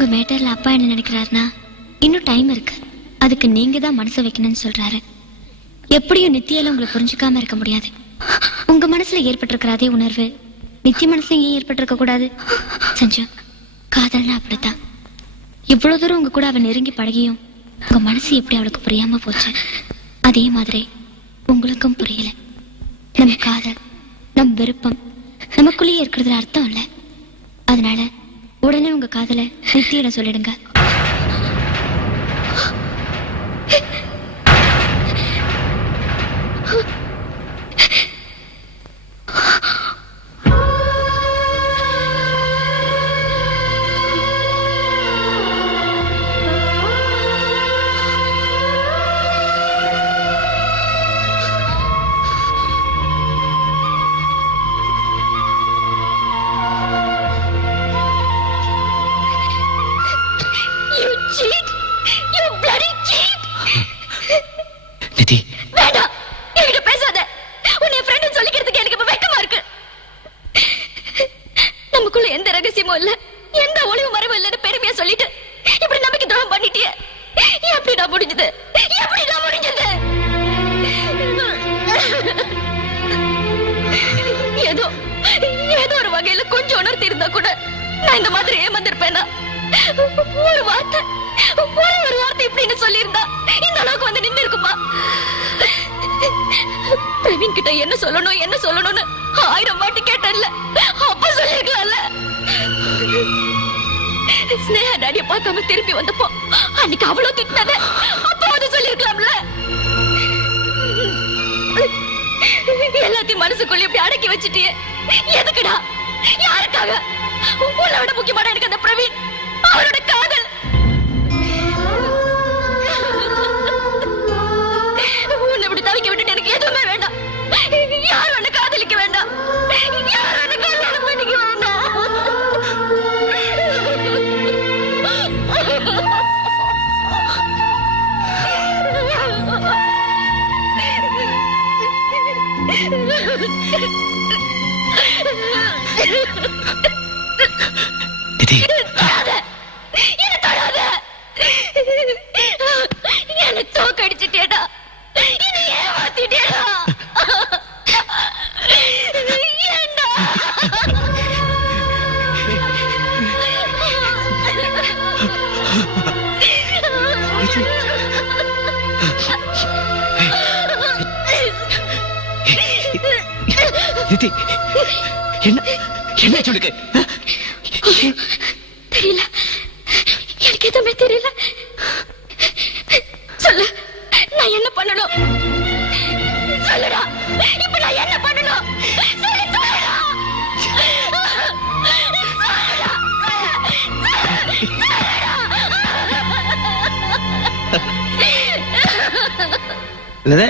உங்க மேட்டர்ல அப்பா என்ன நினைக்கிறாருன்னா இன்னும் டைம் இருக்கு, அதுக்கு நீங்க தான் மனசு வைக்கணும்னு சொல்றாரு. எப்படியும் நித்தியால உங்களை புரிஞ்சுக்காம இருக்க முடியாது. உங்க மனசுல ஏற்பட்டிருக்கிற அதே உணர்வு நித்திய மனசுல ஏன் ஏற்பட்டிருக்க கூடாது? சஞ்சு, காதல்னா அப்படித்தான். இவ்வளவு தூரம் உங்க கூட அவன் நெருங்கி பழகியும் உங்க மனசு எப்படி அவளுக்கு புரியாம போச்சு, அதே மாதிரி உங்களுக்கும் புரியல. நம் காதல், நம் விருப்பம் நமக்குள்ளேயே இருக்கிறதுல அர்த்தம் இல்ல. அதனால உடனே உங்க காதலை நித்தியிடம் சொல்லிடுங்க. ஏதோ ஒரு வகையில கொஞ்சம் உணர்த்தி இருந்தா கூட நான் இந்த மாதிரி ஏமாந்திருப்பேனா? ஒரு வார்த்தை இப்படின்னு சொல்லியிருந்தா இந்த அளவுக்கு வந்து நின்று இருக்குமா? பிரவீன் கிட்ட என்ன சொல்லணும்னு 1000 வாட்டி கேட்டேன்ல, அப்ப சொல்லிருக்கலாம்ல. ஸ்னேகா டாடிய பார்க்காம திருப்பி வந்தப்போ அன்னைக்கு அவ்வளவு திட்டினத அப்போ அது சொல்லிருக்கலாம்ல. எல்லாத்தையும் மனசுக்குள்ள இப்படி அடக்கி வச்சுட்டியே, எதுக்குடா? யாருக்காக? உன்னை விட முக்கியமான எனக்கு அந்த பிரவீன், அவரோட காதல். உன்னை இப்படி தவிக்க விட்டுட்டு எனக்கு எதுவுமே வேண்டாம். யார் உன்னை காதலிக்க வேண்டாம், யார் உன்னை கல்யாணம் பண்ணிக்க வேண்டாம். என்ன தோக்கடிச்சிட்டேடா, இனி ஏமாத்திட்டேடா. ஏண்டா? என்ன சொல்லுங்க? தெரியல, எனக்கு எதுவுமே தெரியல. சொல்லு, நான் என்ன பண்ணணும்? சொல்லுடா, இப்ப நான் என்ன பண்ணணும்? சொல்லு, சொல்லுடா. என்னது?